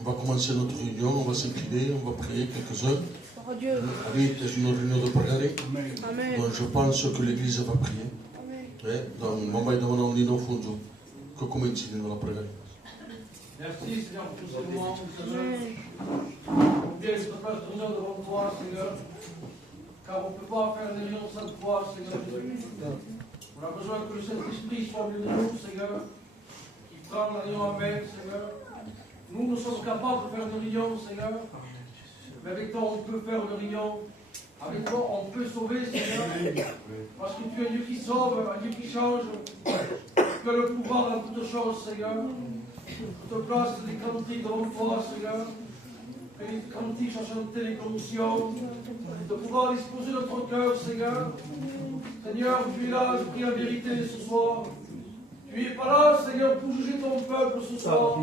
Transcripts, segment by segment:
On va commencer notre réunion, on va s'incliner, on va prier quelques-uns. Oui, c'est une réunion de prière. Donc je pense que l'Église va prier. Donc, Mama et Damana, on dit non, Fonzo, que commencer dans la prière. Merci Seigneur pour tous ces moments, Seigneur. Combien je te place toujours devant toi, Seigneur. Car on ne peut pas faire des réunions sans toi, Seigneur Jésus. On a besoin que le Saint-Esprit soit au milieu de nous, Seigneur. Qui prend la réunion en main, Seigneur. Nous sommes capables de faire des réunions, Seigneur. Mais avec toi, on peut faire des réunions. Avec toi, on peut sauver, Seigneur. Parce que tu es un Dieu qui sauve, un Dieu qui change. Tu as le pouvoir dans toutes choses, Seigneur. Je te place des cantiques devant toi, Seigneur. Et des cantiques à chanter les commissions. De pouvoir disposer notre cœur, Seigneur. Seigneur, tu es là, je prie en vérité ce soir. Tu n'es pas là, Seigneur, pour juger ton peuple ce soir.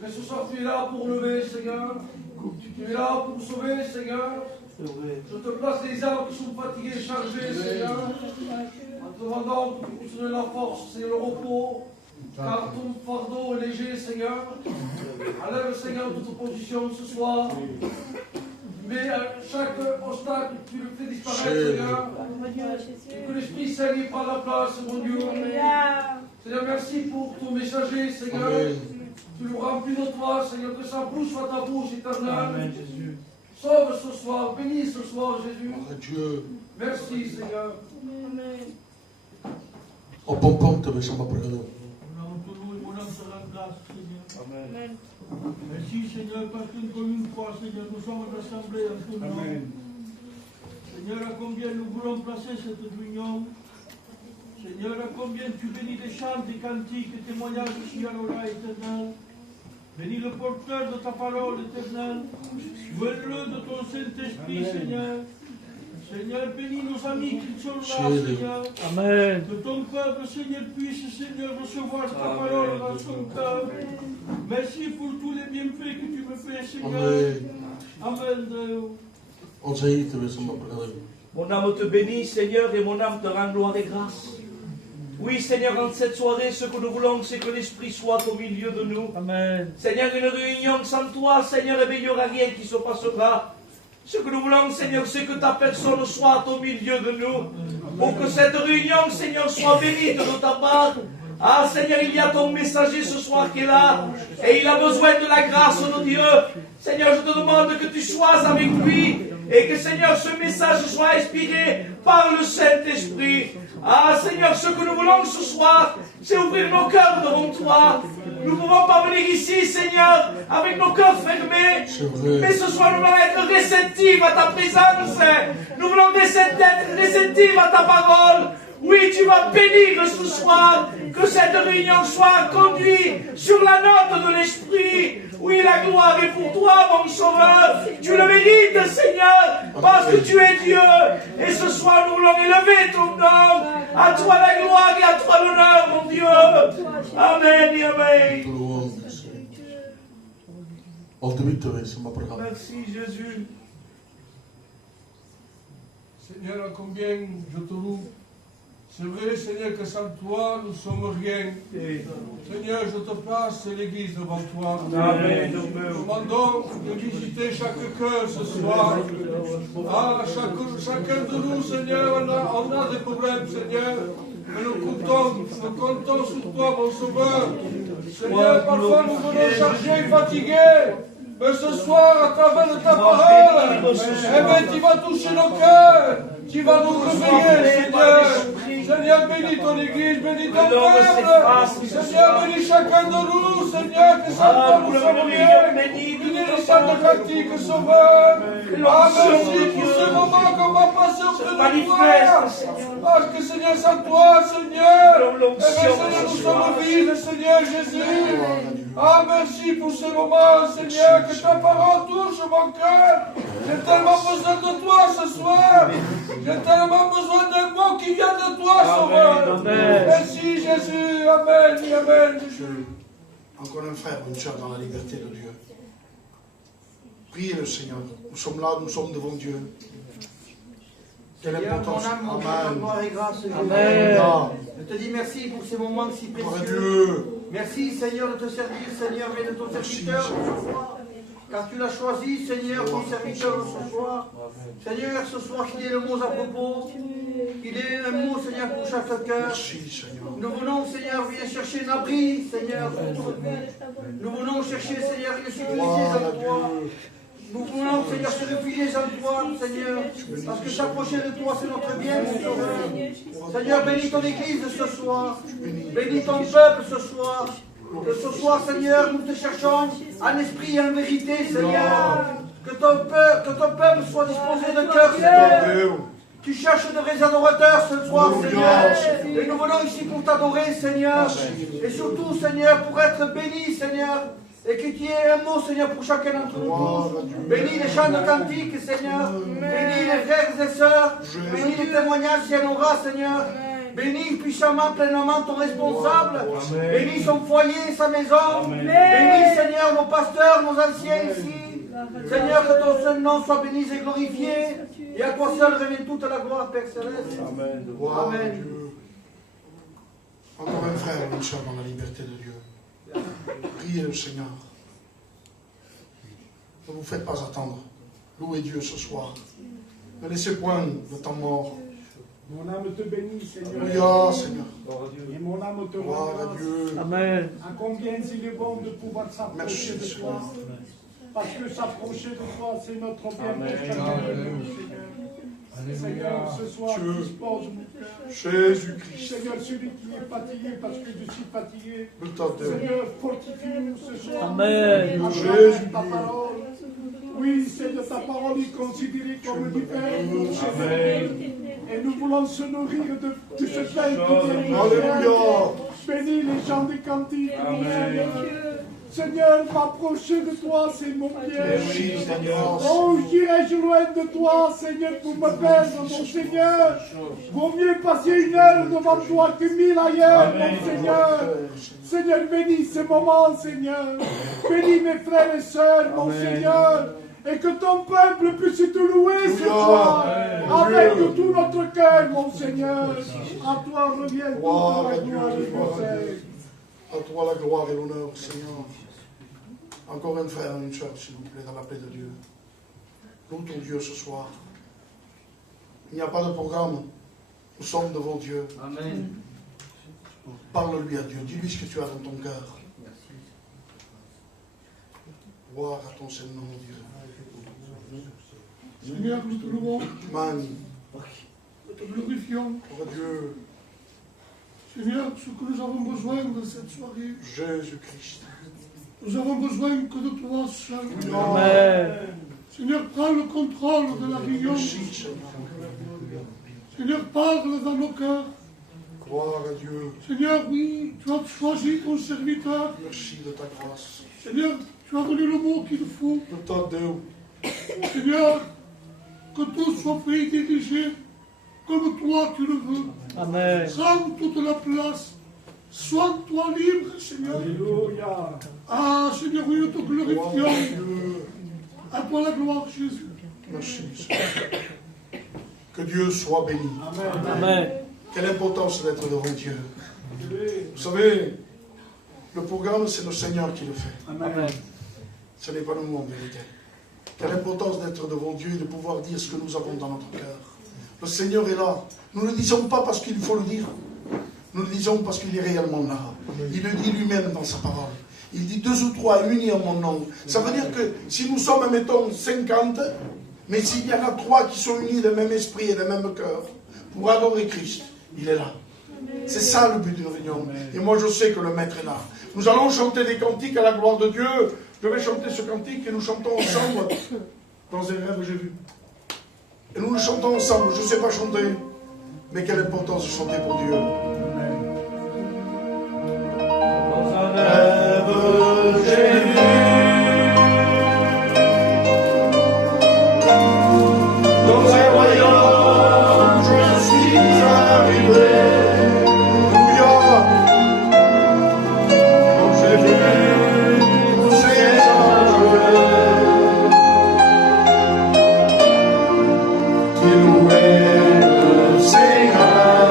Mais ce soir, tu es là pour lever, Seigneur. Tu es là pour sauver, Seigneur. Je te place les âmes qui sont fatiguées, chargées, Seigneur. En te demandant que tu donnes la force, Seigneur, le repos. Car ton fardeau est léger, Seigneur. Enlève, Seigneur, toute opposition ce soir. Mais chaque obstacle, tu le fais disparaître, Seigneur. Et que l'Esprit Saint n'y prenne la place, mon Dieu. Seigneur, merci pour ton messager, Seigneur. Tu le remplis de toi, Seigneur, que sa bouche soit ta bouche éternelle. Sauve ce soir, bénis ce soir, Jésus. Merci, Seigneur. Au bon te laisse ma prière. Amen. Merci Seigneur, parce que comme une fois, Seigneur, nous sommes rassemblés en ton nom. Seigneur, à combien nous voulons placer cette réunion. Seigneur, à combien tu bénis des chants, des cantiques, des témoignages ici à l'oreille éternelle. Bénis le porteur de ta parole éternelle. Veux-le de ton Saint-Esprit, Seigneur. Seigneur, bénis nos amis qui sont là, Seigneur. Amen. Que ton peuple, Seigneur, puisse, Seigneur, recevoir ta parole dans son cœur. Merci pour tous les bienfaits que tu me fais, Seigneur. Amen. Mon âme te bénit, Seigneur, et mon âme te rend gloire et grâce. Oui, Seigneur, en cette soirée, ce que nous voulons, c'est que l'Esprit soit au milieu de nous. Amen. Seigneur, une réunion sans toi, Seigneur, il n'y aura rien qui se passera. Ce que nous voulons, Seigneur, c'est que ta personne soit au milieu de nous. Pour que cette réunion, Seigneur, soit bénite de ta part. Ah, Seigneur, il y a ton messager ce soir qui est là. Et il a besoin de la grâce de Dieu. Seigneur, je te demande que tu sois avec lui. Et que, Seigneur, ce message soit inspiré par le Saint-Esprit. Ah, Seigneur, ce que nous voulons ce soir, c'est ouvrir nos cœurs devant toi. Nous ne pouvons pas venir ici, Seigneur, avec nos cœurs fermés. Mais ce soir, nous voulons être réceptifs à ta présence. Nous voulons être réceptifs à ta parole. Oui, tu vas bénir ce soir. Que cette réunion soit conduite sur la note de l'Esprit. Oui, la gloire est pour toi, mon Sauveur. Tu le mérites, Seigneur, parce que tu es Dieu. Et ce soir, nous voulons élever ton nom. À toi la gloire et à toi l'honneur, mon Dieu. Amen et Amen. Merci, Jésus. Seigneur, à combien je te loue. C'est vrai, Seigneur, que sans toi, nous ne sommes rien. Seigneur, je te place l'Église devant toi. Amen. Nous demandons de visiter chaque cœur ce soir. Ah, chacun de nous, Seigneur, on a des problèmes, Seigneur. Mais nous comptons sur toi, mon Sauveur. Seigneur, parfois nous venons chargés et fatigués. Mais ce soir, à travers ta parole, eh bien, tu vas toucher nos cœurs. Tu vas nous réveiller, Seigneur. Seigneur, bénis ton Église, bénis ton peuple. Seigneur, bénis chacun de nous, Seigneur, que ça nous sommes bien. Bénis les chants de cantique, Sauveur. Ah, merci pour ce moment qu'on va passer auprès de toi. Parce que, Seigneur, sans toi, Seigneur, eh bien, Seigneur, nous sommes vides, Seigneur Jésus. Ah, merci pour ce moment, Seigneur, que ta parole touche mon cœur. J'ai tellement besoin de toi ce soir. J'ai tellement besoin d'un mot qui vient de toi, Sauveur. Merci, Jésus. Amen. Amen. Encore un frère, une soeur dans la liberté de Dieu. Priez le Seigneur. Nous sommes là, nous sommes devant Dieu. Quelle importance. Amen. Gloire et grâce. Amen. Je te dis merci pour ces moments si précieux. Dieu. Merci Seigneur de te servir, Seigneur, et de ton serviteur ce soir. Car tu l'as choisi, Seigneur, ton serviteur ce soir. Seigneur, ce soir, qu'il y ait le mot à propos, qu'il y ait un mot, Seigneur, pour chaque cœur. Nous venons, Seigneur, viens chercher un abri, Seigneur, pour nous. Nous venons chercher, Seigneur, une sécurité en toi. Nous voulons, Seigneur, se refuser en toi, Seigneur, parce que s'approcher de toi, c'est notre bien, mon Sauveur. Seigneur, bénis ton Église ce soir. Bénis ton peuple ce soir. Ce soir, Seigneur, nous te cherchons en esprit et en vérité, Seigneur. Que ton peuple soit disposé de cœur, Seigneur. Tu cherches de vrais adorateurs ce soir, Seigneur. Et nous venons ici pour t'adorer, Seigneur. Et surtout, Seigneur, pour être bénis, Seigneur. Et que tu aies un mot, Seigneur, pour chacun d'entre nous. Bénis les chants de cantiques, Seigneur. Bénis les frères et sœurs. Bénis les témoignages s'il y en aura, Seigneur. Bénis puissamment, pleinement ton responsable. Bénis son foyer, sa maison. Bénis, Seigneur, nos pasteurs, nos anciens ici. Seigneur, que ton seul nom soit béni et glorifié. Et à toi seul revienne toute la gloire, Père Céleste. Amen. Amen. Encore un frère, une sœur dans la liberté de Dieu. Priez le Seigneur. Ne vous faites pas attendre. Louez Dieu ce soir. Ne laissez point le temps mort. Mon âme te bénit, Seigneur. Alléluia, Seigneur. Et mon âme te Gloire rend à grâce. Dieu. Amen. À combien il est bon de pouvoir s'approcher de Merci, toi. Parce que s'approcher de toi, c'est notre bien pour chacun de nous, Seigneur. Seigneur, ce soir, Dieu. dispose mon cœur. Jésus-Christ. Seigneur, celui qui est fatigué parce que je suis fatigué. Le temps de Seigneur, fortifie-nous ce soir. Amen. À Jésus. travers ta parole. Oui, Seigneur, ta parole est considérée comme du pain. Amen. Et nous voulons se nourrir de ce pain qui vient. Alléluia. Bénis les gens des cantiques. Amen. Seigneur, m'approcher de toi, c'est mon bien. Oui, Seigneur. Oh, j'irai-je loin de toi, Seigneur, pour me perdre, mon Seigneur. Vaut mieux passer une heure devant toi que 1000 ailleurs, mon Seigneur. Seigneur, bénis ce moment, Seigneur. Bénis mes frères et sœurs, mon Seigneur. Et que ton peuple puisse te louer ce soir. Avec tout notre cœur, mon Seigneur. À toi revient toute la gloire et le conseil. À toi la gloire et l'honneur, Seigneur. Encore un frère, une sœur, s'il vous plaît, dans la paix de Dieu. Loue ton Dieu ce soir. Il n'y a pas de programme. Nous sommes devant Dieu. Amen. Parle-lui à Dieu. Dis-lui ce que tu as dans ton cœur. Gloire à ton Seigneur, Dieu. Seigneur, nous te louons, Amen. nous te glorifions. Gloire à Dieu. Seigneur, ce que nous avons besoin de cette soirée, Jésus-Christ. nous avons besoin que de toi seul. Amen. Seigneur, prends le contrôle de la réunion. Merci, Seigneur. Seigneur, parle dans nos cœurs. Gloire à Dieu. Seigneur, oui, tu as choisi ton serviteur. Merci de ta grâce. Seigneur, tu as donné le mot qu'il faut. De ta Dieu. Seigneur, que tout soit fait et dirigé comme toi tu le veux. Amen. Prends toute la place. Sois-toi libre, Seigneur. Alléluia. Ah, Seigneur, oui, nous te Gloire à glorifions. Dieu. À toi la gloire, Jésus. Merci, Seigneur. Que Dieu soit béni. Amen. Quelle importance d'être devant Dieu. Vous savez, le programme, c'est le Seigneur qui le fait. Amen. Ce n'est pas nous en vérité. Quelle importance d'être devant Dieu et de pouvoir dire ce que nous avons dans notre cœur. Le Seigneur est là. Nous ne le disons pas parce qu'il faut le dire. Nous le disons parce qu'il est réellement là. Il le dit lui-même dans sa parole. Il dit 2 ou 3 unis en mon nom. Ça veut dire que si nous sommes, mettons, 50, mais s'il y en a 3 qui sont unis d'un même esprit et d'un même cœur pour adorer Christ, il est là. C'est ça le but d'une réunion. Et moi je sais que le Maître est là. Nous allons chanter des cantiques à la gloire de Dieu. Je vais chanter ce cantique et nous chantons ensemble. Dans un rêve que j'ai vu. Et nous le chantons ensemble. Je ne sais pas chanter. Mais quelle importance de chanter pour Dieu. Dans un rêve, j'ai vu. Dans un royaume, je suis arrivé. Alléluia. Quand j'ai vu tous ces anges qui louaient le Seigneur.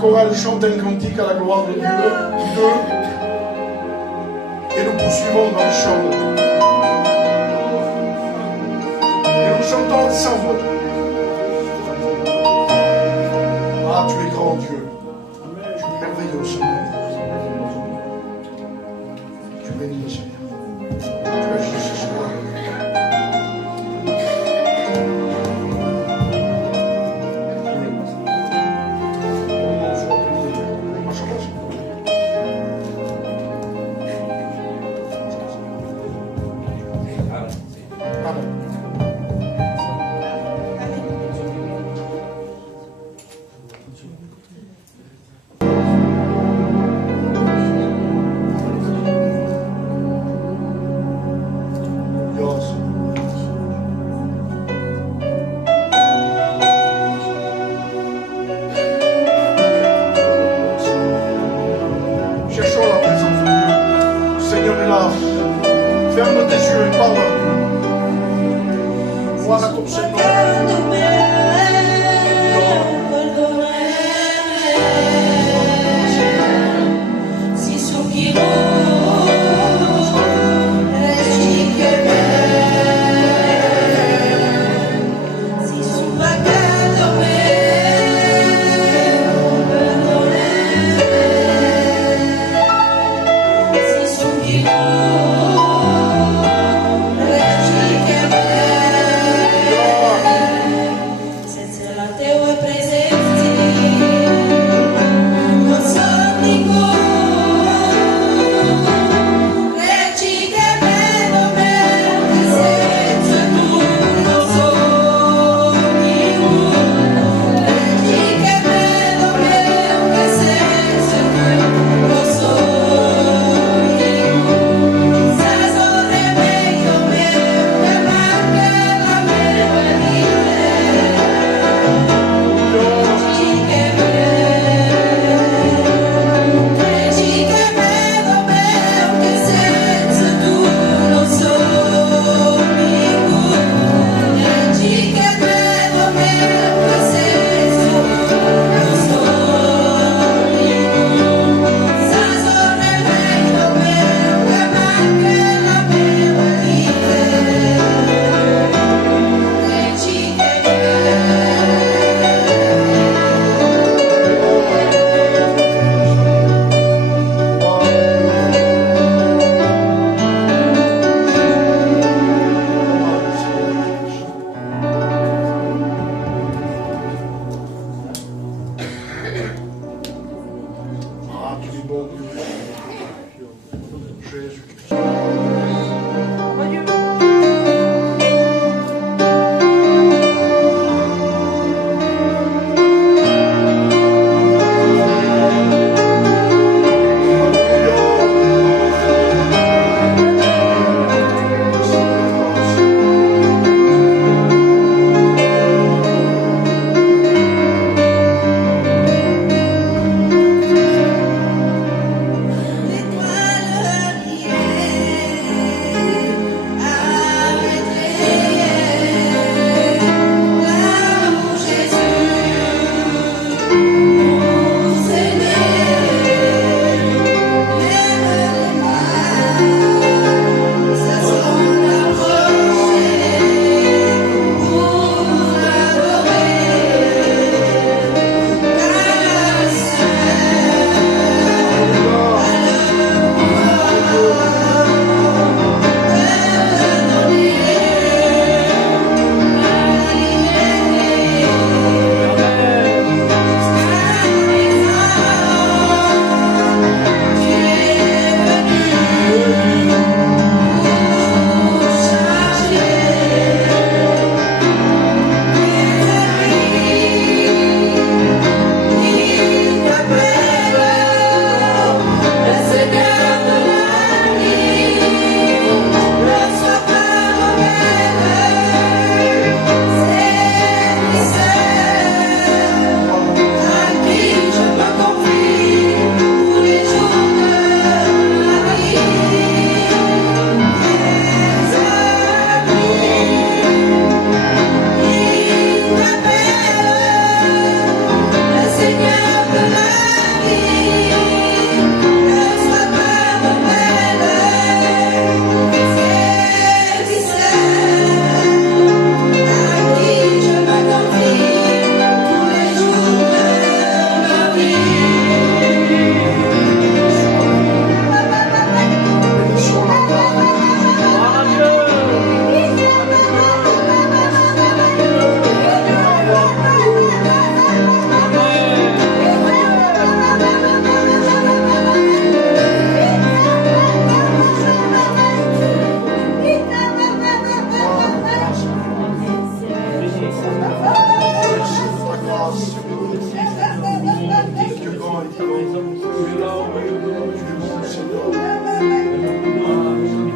chorale chante un cantique à la gloire de Dieu. Et nous poursuivons dans le chant. Et nous chantons ensemble. Ah, tu es grand Dieu. Tu es merveilleux, Seigneur. Tu bénis, Seigneur. Tu agis ce soir.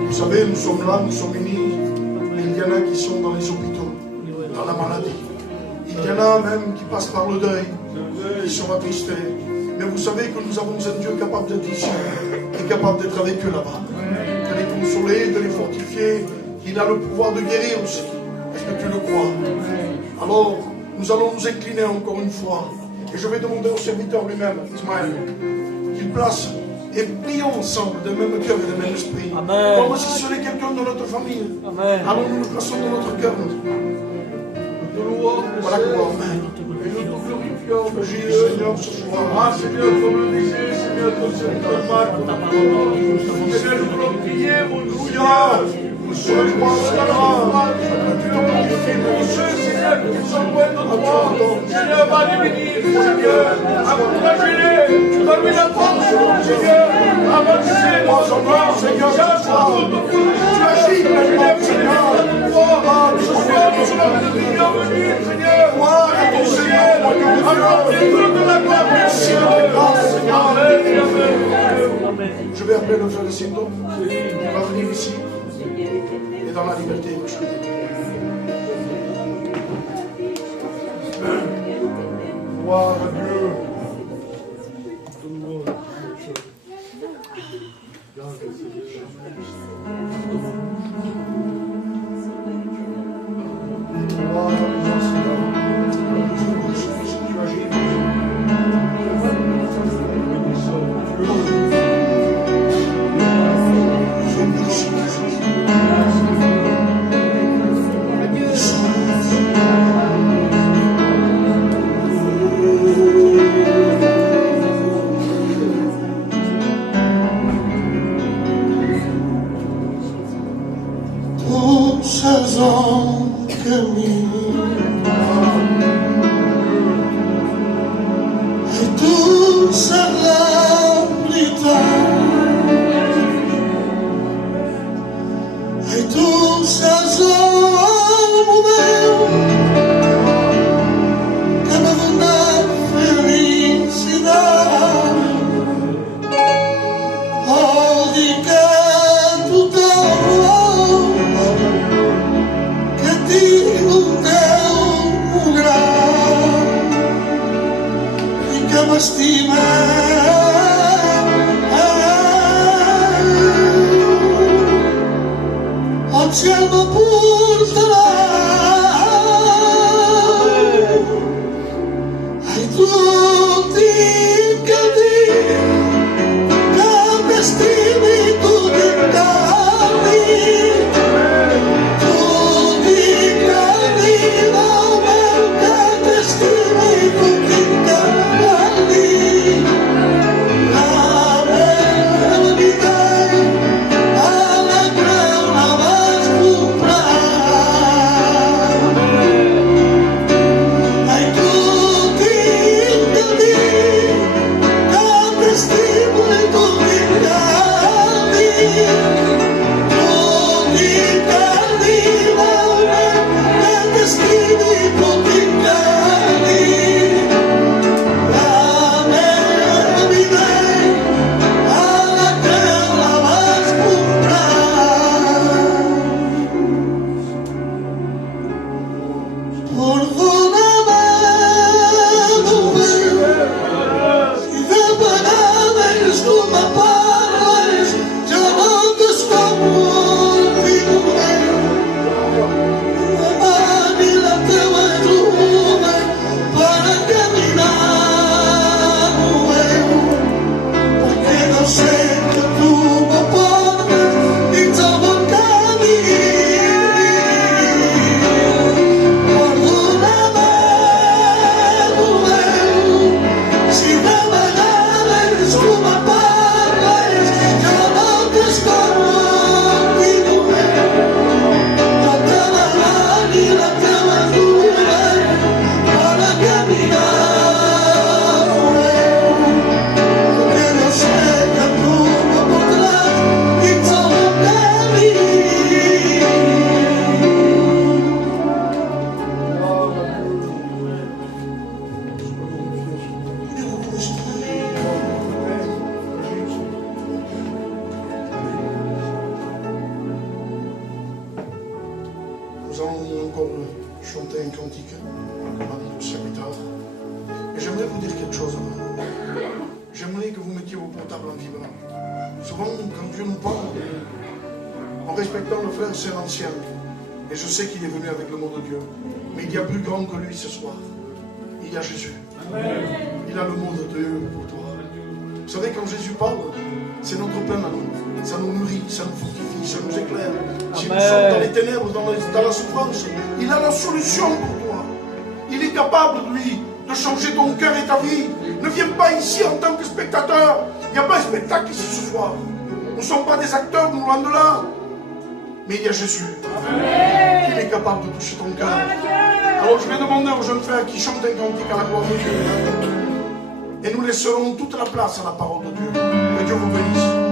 Vous savez, nous sommes là, nous sommes unis, mais il y en a qui sont dans les hôpitaux, dans la maladie. Il y en a même qui passent par le deuil, qui sont attristés. Mais vous savez que nous avons un Dieu capable d'être ici et capable d'être avec eux là-bas. De les consoler, de les fortifier. Il a le pouvoir de guérir aussi. Est-ce que tu le crois? Alors, nous allons nous incliner encore une fois. Et je vais demander au serviteur lui-même, Ismaël, qu'il place et prions ensemble de même cœur et de même esprit. Amen. Comme si ce serait quelqu'un de notre famille. Amen. Alors nous nous plaçons dans notre cœur. Nous te louons, Voilà comment. et nous te glorifions, mon Jésus, Dieu. Seigneur, ce soir. Ah Seigneur, comme le disait, Seigneur, ton serviteur Marc, Seigneur, nous voulons prier, mon Dieu. Pour ceux qui sont dans la foi, tu nous glorifies. Pour ceux, Seigneur, qui sont loin de toi, Seigneur, va les bénir, Seigneur. Encouragez-les, donne-lui la force, Seigneur. Avancez dans son nom, Seigneur. Tu agis, Seigneur. Ce soir, nous voulons te prier, venir, Seigneur. Au ciel, apporte-nous de la gloire, merci de ta grâce, Seigneur. Amen. Je vais appeler le frère Sindo. Il va venir ici. Et dans la liberté, il va chanter. Gloire à Dieu. Gloire à toi, Seigneur. Tu agis. Tous ces ans que et tout sera plus tard et tous ces hommes que me venaient felicidad oh di que tout que digo teu gran e que m'estima al ciel me portarà ai tutti che m'estimi tu di carni tu di encore chanter un cantique, comme a dit le serviteur. Et j'aimerais vous dire quelque chose avant. J'aimerais que vous mettiez vos portables en vibrant. Souvent, quand Dieu nous parle, en respectant le frère, c'est l'ancien. Et je sais qu'il est venu avec le mot de Dieu. Mais il y a plus grand que lui ce soir. Il y a Jésus. Amen. Il a le mot de Dieu pour toi. Vous savez, quand Jésus parle, c'est notre pain à nous. Ça nous nourrit, ça nous fortifie, ça nous éclaire. Si nous sommes dans les ténèbres, dans la souffrance, il a la solution pour toi. Il est capable, lui, de changer ton cœur et ta vie. Ne viens pas ici en tant que spectateur. Il n'y a pas un spectacle ici ce soir. Nous ne sommes pas des acteurs, nous, loin de là. Mais il y a Jésus. Amen. Il est capable de toucher ton cœur. Alors je vais demander aux jeunes frères qui chantent un cantique à la gloire de Dieu. Et nous laisserons toute la place à la parole de Dieu. Que Dieu vous bénisse.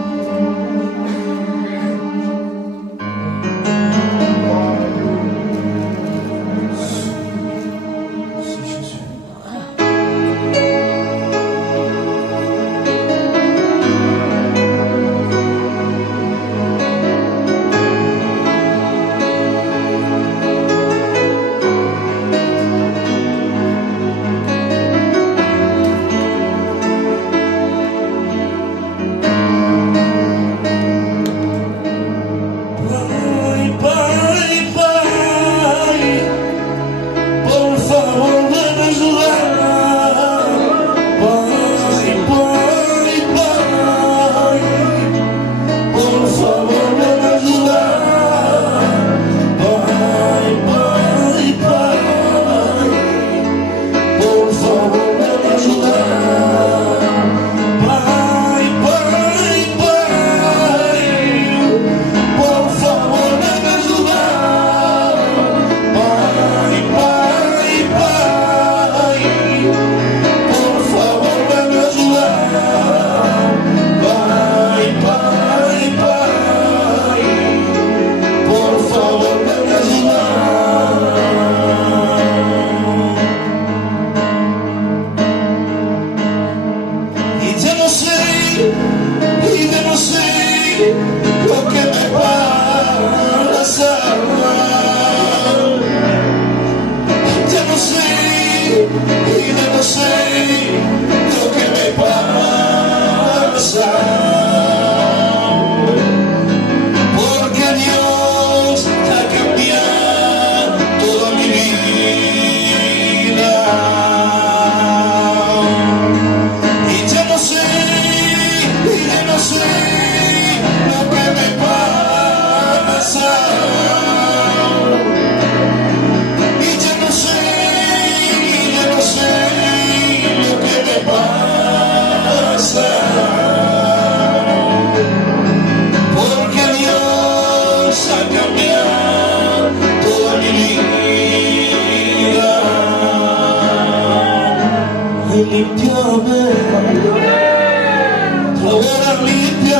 Limpiame, ahora limpia.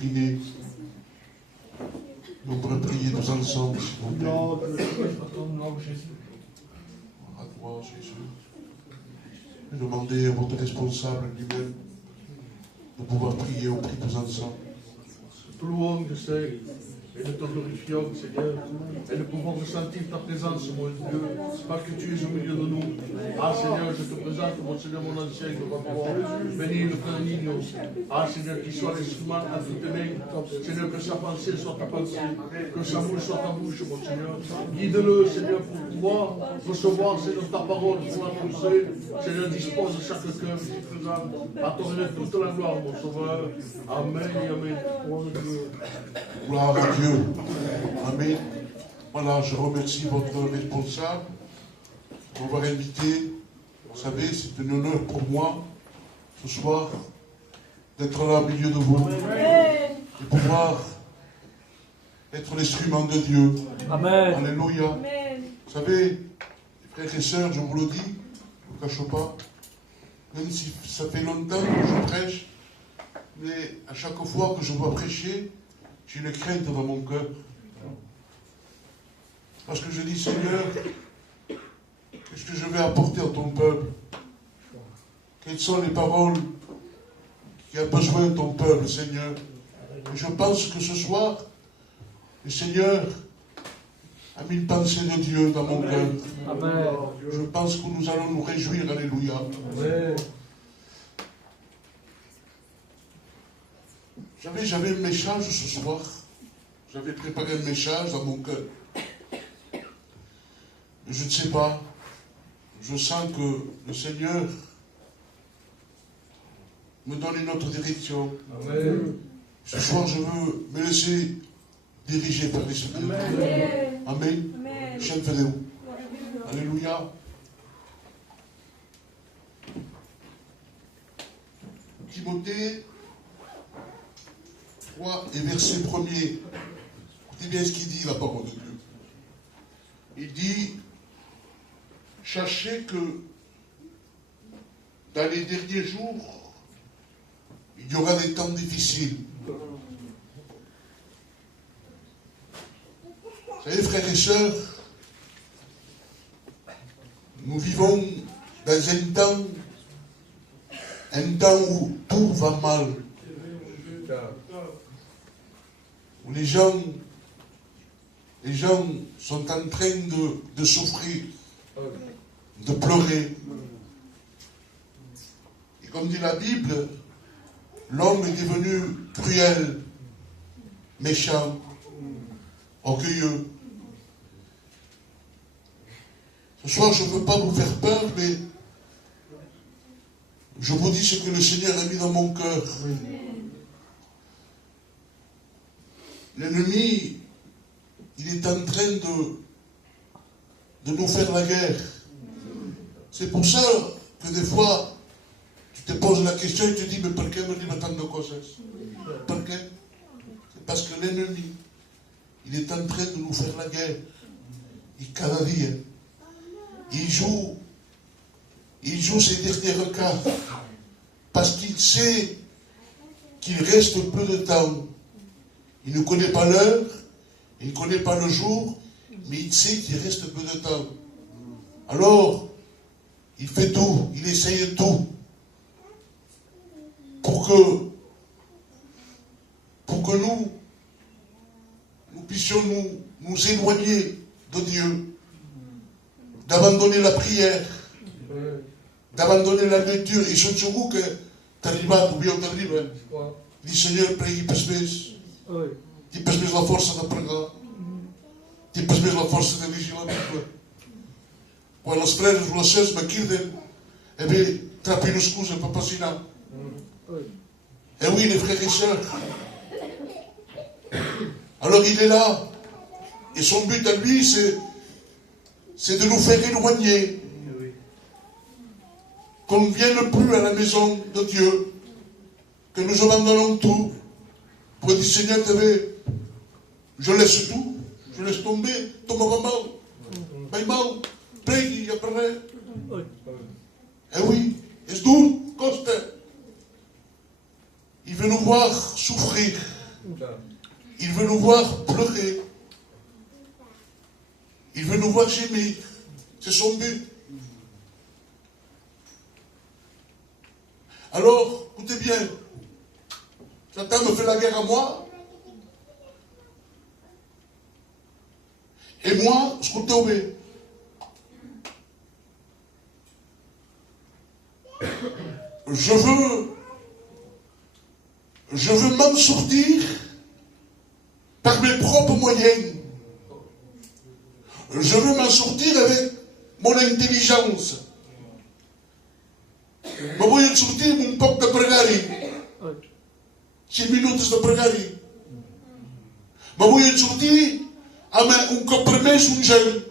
inclinés. On pourrait prier tous ensemble, s'il vous plaît. À toi, Jésus. Je demandais à votre responsable lui-même de pouvoir prier au prix tous ensemble. Te louons, je sais, et nous te glorifions, Seigneur, et nous pouvons ressentir ta présence, mon Dieu, parce que tu es au milieu de nous. Ah, Seigneur, je te présente, mon Seigneur, mon ancien, que va pouvoir bénir le frère Nino. Ah, Seigneur, qu'il soit l'instrument à toutes tes mains. Seigneur, que sa pensée soit ta pensée, que sa bouche soit ta bouche, mon Seigneur. Guide-le, Seigneur, pour pouvoir recevoir, Seigneur, ta parole, pour l'annoncer. Seigneur, dispose de chaque cœur ici présent, à ton nom toute la gloire, mon Sauveur. Amen et Amen. Gloire à Dieu. Amen. Voilà, je remercie votre responsable pour m'avoir invité. Vous savez, c'est un honneur pour moi, ce soir, d'être là au milieu de vous. De pouvoir être l'instrument de Dieu. Amen. Alléluia. Amen. Vous savez, frères et sœurs, je vous le dis, je ne cache pas, même si ça fait longtemps que je prêche, mais à chaque fois que je dois prêcher, j'ai une crainte dans mon cœur. Parce que je dis, Seigneur, qu'est-ce que je vais apporter à ton peuple? Quelles sont les paroles qui a besoin de ton peuple, Seigneur? Et je pense que ce soir, le Seigneur a mis une pensée de Dieu dans mon cœur. Amen. Je pense que nous allons nous réjouir, alléluia. Amen. J'avais un message ce soir. J'avais préparé un message dans mon cœur. Mais je ne sais pas. Je sens que le Seigneur me donne une autre direction. Amen. Ce soir, je veux me laisser diriger par l'Esprit. Amen. Amen. Amen. Chef Fédéo. Alléluia. Timothée 3 et verset 1er. Écoutez bien ce qu'il dit, la parole de Dieu. Il dit, sachez que dans les derniers jours, il y aura des temps difficiles. Vous savez, frères et sœurs, nous vivons dans un temps où tout va mal. Où les gens sont en train de souffrir, de pleurer. Et comme dit la Bible, l'homme est devenu cruel, méchant, orgueilleux. Ce soir, je ne veux pas vous faire peur, mais je vous dis ce que le Seigneur a mis dans mon cœur. L'ennemi, il est en train de nous faire la guerre. C'est pour ça que des fois, tu te poses la question et tu te dis, mais pourquoi me dit tant de choses? Pourquoi? C'est parce que l'ennemi, il est en train de nous faire la guerre. Et cada dia, il joue ses derniers cartes parce qu'il sait qu'il reste peu de temps. Il ne connaît pas l'heure, il ne connaît pas le jour, mais il sait qu'il reste peu de temps. Alors, il fait tout, il essaye tout pour que nous puissions nous éloigner de Dieu, d'abandonner la prière, d'abandonner la lecture. Et je ne sais que tu arrives ou bien tu arrives. Dis Seigneur, pregui per més. Ti per més la força de pregar. Ti per més la força de llegir la Bible. Quan les freres o les sers me criden, eh bé, trapi une excuse per pasinar. Et oui, les frères et sœurs. Alors il est là. Et son but à lui, c'est de nous faire éloigner. Qu'on ne vienne plus à la maison de Dieu. Que nous abandonnons tout. Pour dire, Seigneur, je laisse tout. Je laisse tomber. Tombe mal. Vai mal. Pregui et après. Eh oui, c'est dur, coste. Il veut nous voir souffrir. Il veut nous voir pleurer. Il veut nous voir gémir. C'est son but. Alors, écoutez bien. Satan me fait la guerre à moi. Et moi, écoutez, je veux m'en sortir par mes propres moyens. Je veux m'en sortir avec mon intelligence. Ma voglio sortir un po' da pregare. 5 minuti da pregare. Ma voglio sortir avec un cop permès un jeune.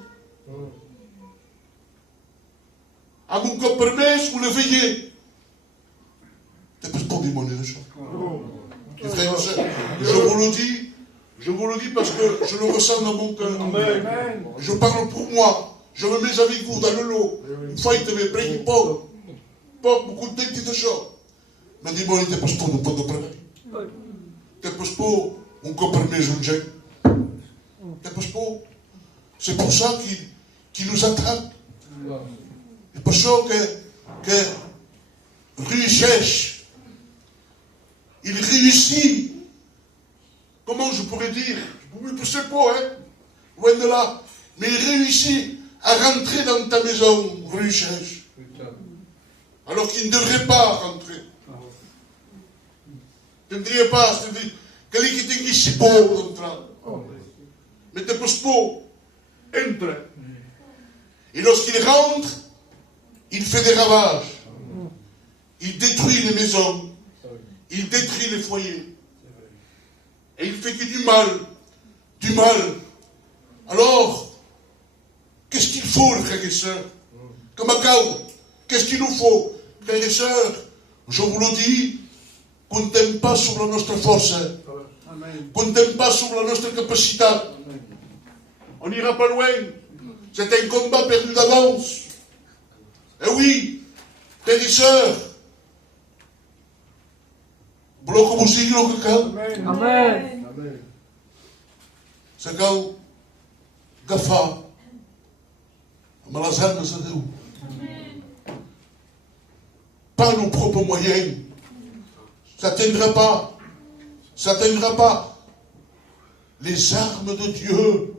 Avec un cop permès ou le veiller. C'est pas pour démoner les choses. Les frères et sœurs, je vous le dis parce que je le ressens dans mon cœur. Amen. Je parle pour moi. Je me mets avec vous dans le lot. Faites mes prêts, pas beaucoup de petites choses. Mais dis-moi, il ne passe pas de pas de prêt. Il ne passe pas un cop permès un jeune. C'est pour ça qu'il nous attaque. C'est pour ça que richesse, il réussit. Comment je pourrais dire? Je ne sais pas, hein? Loin de là. Mais il réussit à rentrer dans ta maison, richesse. Alors qu'il ne devrait pas rentrer. Il ne devrait pas, c'est-à-dire, quelqu'un qui te dit c'est beau d'entrer. Mais tu ne peux pas entrer. Et lorsqu'il rentre, il fait des ravages. Il détruit les maisons. Il détruit les foyers. Et il fait que du mal. Du mal. Alors, qu'est-ce qu'il faut, les frères et sœurs? Comme à Kao, qu'est-ce qu'il nous faut? Frères et sœurs, je vous le dis, comptez pas sur notre force. Comptez pas sur notre capacité. On n'ira pas loin. C'est un combat perdu d'avance. Et oui, frères et sœurs, bloco musique le cacao. Amen. C'est cacao, gafa, malazan, c'est de où? Pas nos propres moyens. Ça n'atteindra pas. Ça n'atteindra pas les armes de Dieu.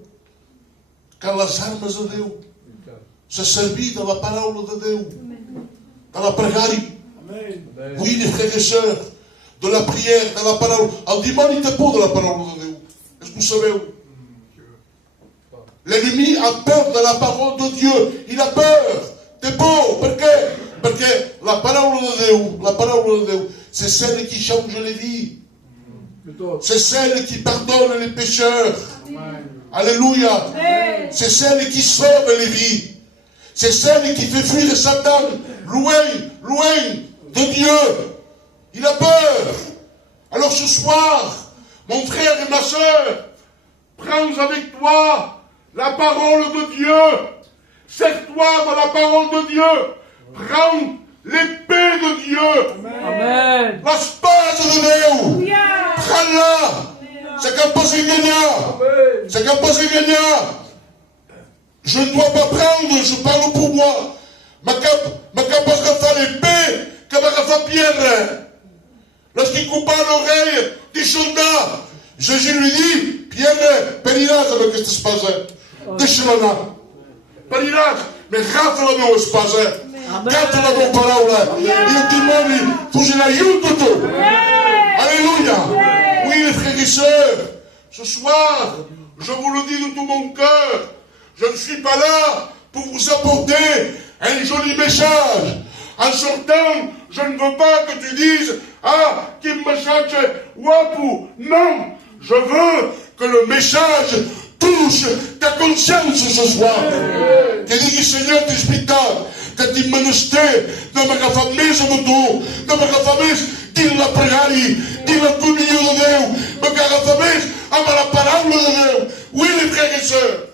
Car les armes de Dieu se servit dans la parole de Dieu, dans la prière. Oui, les frères et sœurs, de la prière, dans la parole. El dimoni té por de la parole de Dieu. Est-ce que vous savez? L'ennemi a peur de la parole de Dieu. Il a peur. Té por. Pourquoi? Parce que la parole de Dieu, c'est celle qui change les vies. C'est celle qui pardonne les pécheurs. Alléluia. C'est celle qui sauve les vies. C'est celle qui fait fuir Satan loin de Dieu. Il a peur. Alors ce soir, mon frère et ma soeur, prends avec toi la parole de Dieu. Serre-toi dans la parole de Dieu. Prends l'épée de Dieu. Amen. La espada de Dieu. Prends-la. C'est capable de gagner. C'est capable de gagner. Je ne dois pas prendre, je parle pour moi. Ma capacité de faire l'épée, comme à faire Pierre. Lorsqu'il coupa l'oreille du soldat, Jésus lui dit, Pierre, perirás avec cette espada. Deixa-la. Perirás, mais rate la mia espada. Canta la mia parola. Il dimoni fuggerà aiuto. Alléluia. Oui, les frères et sœurs, ce soir, je vous le dis de tout mon cœur, je ne suis pas là pour vous apporter un joli message. En sortant, je ne veux pas que tu dises, ah, qui message wapu. Non, je veux que le message touche ta conscience ce soir. Que diga, Seigneur, te explicar que ti menester não me agafa mesmo tu, não me agafa mesmo dir la pregare, dir la comunhão de Deus, me agafa mesmo amar a palavra de Deus. Oui, les frères et sœurs.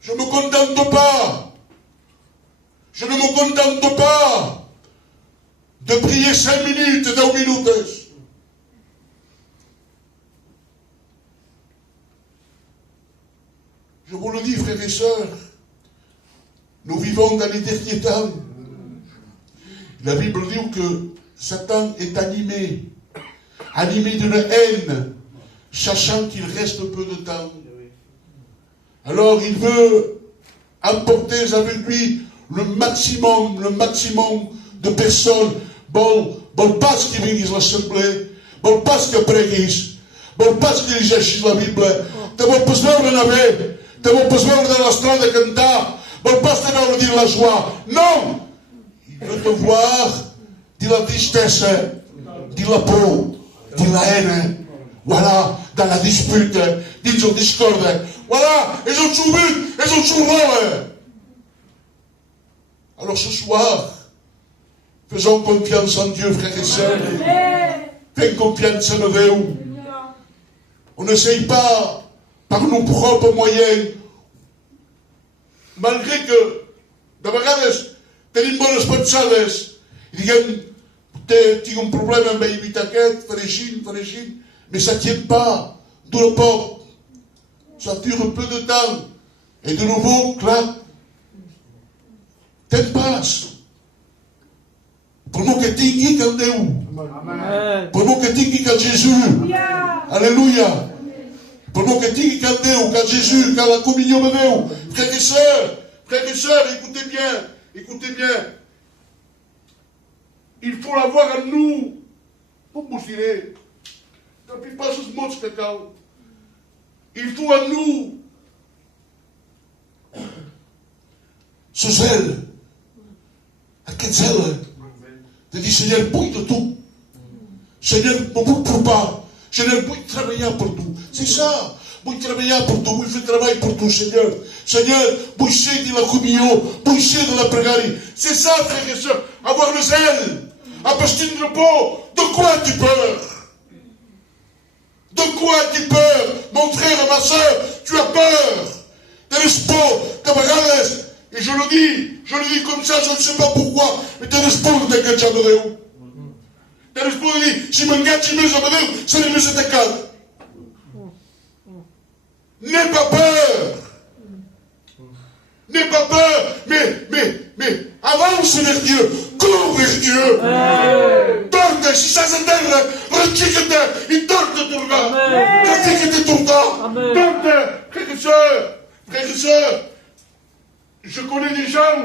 Je ne me contente pas. Je ne me contente pas de prier 5 minutes, 10 minutes. Je vous le dis, frères et sœurs, nous vivons dans les derniers temps. La Bible dit que Satan est animé d'une haine, sachant qu'il reste peu de temps. Alors il veut emporter avec lui le maximum de personnes. Vol pas que vinguis a l'assemblée, vol pas que preguis, vol pas que llegeixis la Bible, te vol pas veure naver, te vol pas veure de l'estrada cantar, vol pas te veure dir la joie. Non! Il veut te voir dire la tristesse, dire la peau, dire la haine. Voilà, dans la dispute, dins el discorde. Voilà, és el xubit, és el xurrola. Alors ce soir, faisons confiance en Dieu, frères et sœurs. Fais confiance en Dieu. On n'essaye pas, par nos propres moyens, malgré que, de vegades, tenim bones pensades, i diguem, tinc un problema amb evitar aquest, faré així, mais ça ne tient pas, dure poc, ça dure peu de temps, et de nouveau, clac, te'n pas. Per molt que tingui cal Déu. Per molt que tingui cal Jésus. Alléluia. Per molt que tingui cal Déu, cal Jésus, cal la communion de Déu. Frères et sœurs, écoutez bien. Il faut l'avoir en nous. Com vos diré? Tapis pas els mots que cal. Il faut en nous ce zèle, aquest zèle, de dir, Seigneur, vull de tu. Seigneur, no vull provar. Seigneur, vull treballar per tu. C'est ça. Vull treballar per tu, vull fer treball per tu, Seigneur. Seigneur, vull ser de la comunió, vull ser de la pregària. C'est ça, frères et sœurs, avoir le zèle, abastindre por. De quoi tu peurs? De quoi tu peurs? Mon frère et ma sœur, tu as peur. Tens por, de vegades, et je le dis comme ça, je ne sais pas pourquoi, mais tens por d'enganxar de Déu. Tens por de dir, si m'enganxi més amb Déu, seré més atacat. N'aie pas peur. N'aie pas peur, mais avance vers Dieu, cours vers Dieu. Torna, si estàs a terra, retxica't i torna a tornar. Retxica't i tornar. Torna, frères et sœurs, je connais des gens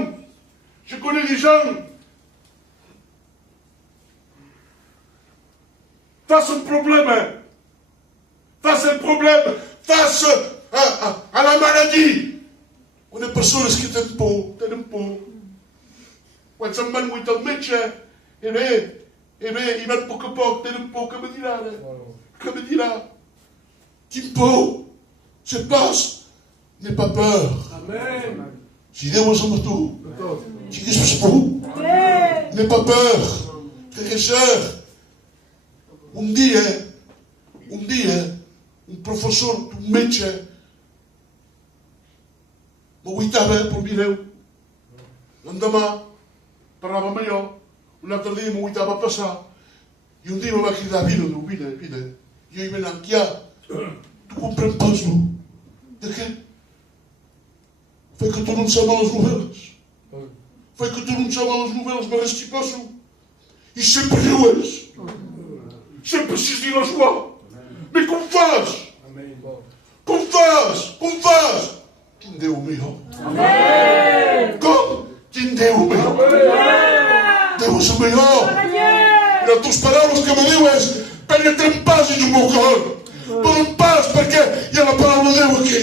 face au problème, face à la maladie. On est persones que tenen por. Quan se'n van vuit al metge, i van a poc, tenen por, que me dirà ara? Que me dirà? Quin por? Se passe, n'aie pas peur. Amen. Si Déu és amb tu, tinguis por. N'aie pas peur. Frères et sœurs, un dia, un professor, un metge, m'aguaitava per Mireu. L'endemà, parlava amb allò, un altre dia m'aguaitava a passar, i un dia me va cridar, vine. Jo hi venant, què hi ha? Tu comprens pas, no? De què? Fai que tu no en sabes les novel·les. Me resti passo. I sempre riues. Sempre sis dir la joie. Mais com fas? Com fas? Quin Déu meu. Com? Quin Déu meu. Déu és el millor. I les teves paraules que me dius penetren pas en el meu cor. Poden pas perquè hi ha la paraula de Déu aquí.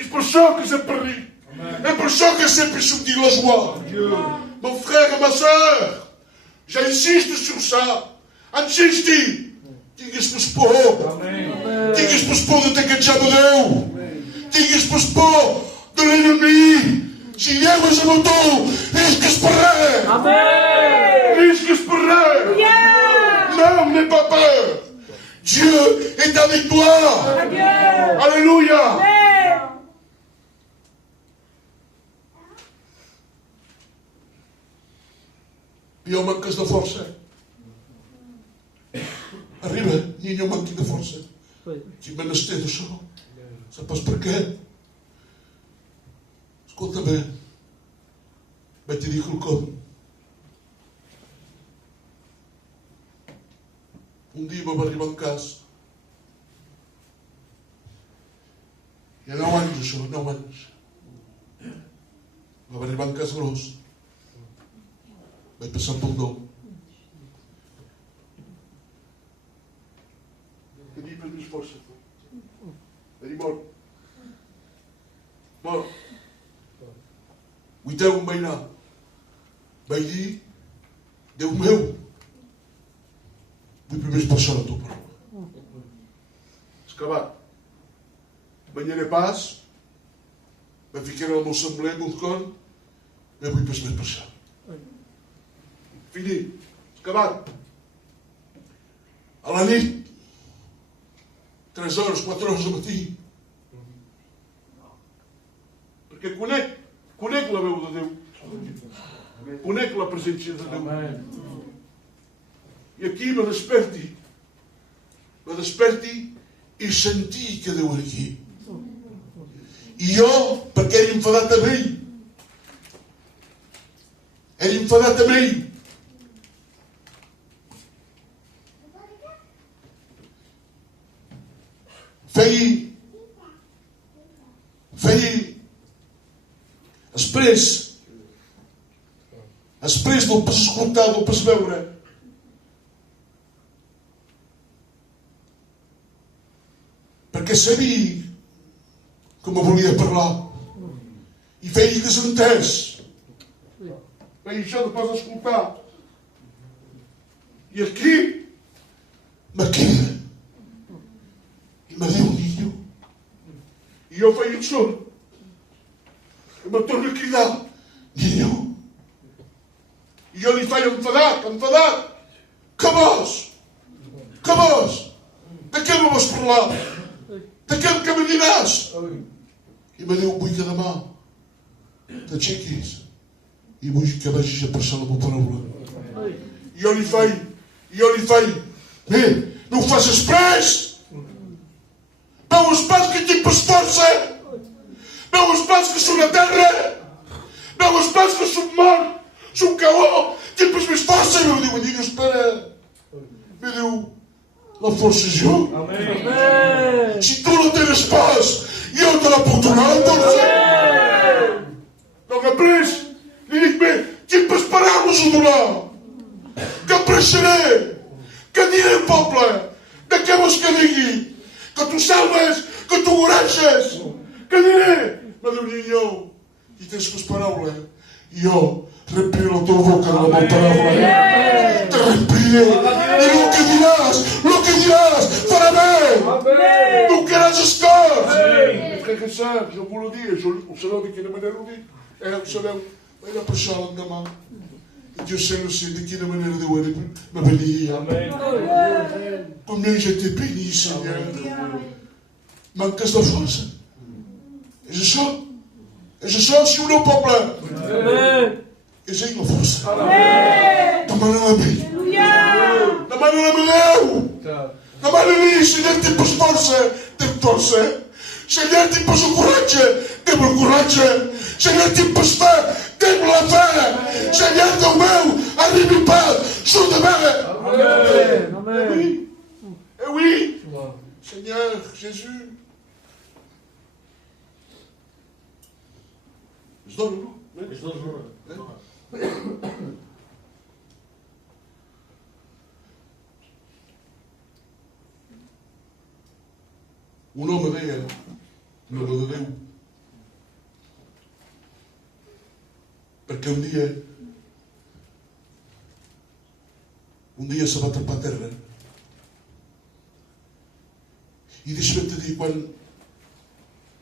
És per això que sempre ric. És per això que sempre soc dir la joie. Mon frère et ma sœur, j'insiste sur ça. Insiste. Tinguis pas por. Tinguis pas por de t'enganxar de Déu. Tinguis pas por de l'ennemi. Si Déu és amb tu, risques per res. Risques per res. Non, n'aie pas peur. Dieu est avec toi. Alléluia. I jo manques de força. Arriba i jo manqui de força. Qui menester d'això? Saps per què? Escolta bé. Vaig dir quelcom. Un dia me va arribar un cas. Hi ha 9 anys, això, 9 anys. Me va arribar un cas gros. Vaig passar pel dol. Vaig dir per més força. Vaig dir mort. Mort. 8 anys vaig anar. Vaig dir, Déu meu, vull per més passar la tua paraula. Excavat. M'anyaré pas, me ficaré al meu sembler, al meu con, me vull pas més passar. Fini, excavat. A la nit, 3 hores, 4 hores de matí. Perquè conec la veu de Déu. Conec la presència de Déu. I aquí me desperti i sentir que Déu era aquí. I jo, perquè era enfadat amb ell, feia després del pas escoltar, del pas veure, perquè sabia que me volia parlar i feia desentès, feia això de pas escoltar, i aquí me queda i me diu niño, i jo feia un sord i me torna a cridar niño, i jo li feia enfadat, que vols? De què me vas parlar? De què em caminaràs? I me diu, vull que demà t'aixequis i vull que vagis a passar la meva paraula. I jo li faig, bé, no ho fas després! Veus pas que tinc pas força? Veus pas que soc a terra? Veus pas que soc mort? Soc caó? Tinc pas més força? I me diu, espera. Me diu, la força és jo. Amén. Si tu no tens pas, jo te la puc donar, entonces. Donc après, li dic, bé, tinc pas paraules a donar. Que preixeré, que diré al poble, de què vols que digui? Que tu salves, que tu oreixes, que diré? Me diu, niño, i tens pas paraula. I jo reemplir la teva boca de la meva paraula. Te reemplir. I el que diràs, farà bé. Tu quedaràs escort. Frères et sœurs, je vous le dis, vous savez de quelle manière on dit. Vous savez, vaig a passar l'endemà. Dieu sait aussi de quelle manière Dieu me bénir. Combien j'étais béni, Seigneur. Manques de force. Et je sens sur le peuple. Et j'ai la force. Demande la vie. Demande la vie. Demande la vie, Seigneur, tu poses force. Seigneur, tu poses courage. Deu le courage. Seigneur, tu poses faire. Deu la faire. Seigneur, Déu meu, arribi pas sur demain. Amen. Eh oui. Seigneur, Jésus. És d'hora, no? És d'hora. Un home deia, un home de Déu, perquè un dia se va trepar a terra. I deixa'm te dir, quan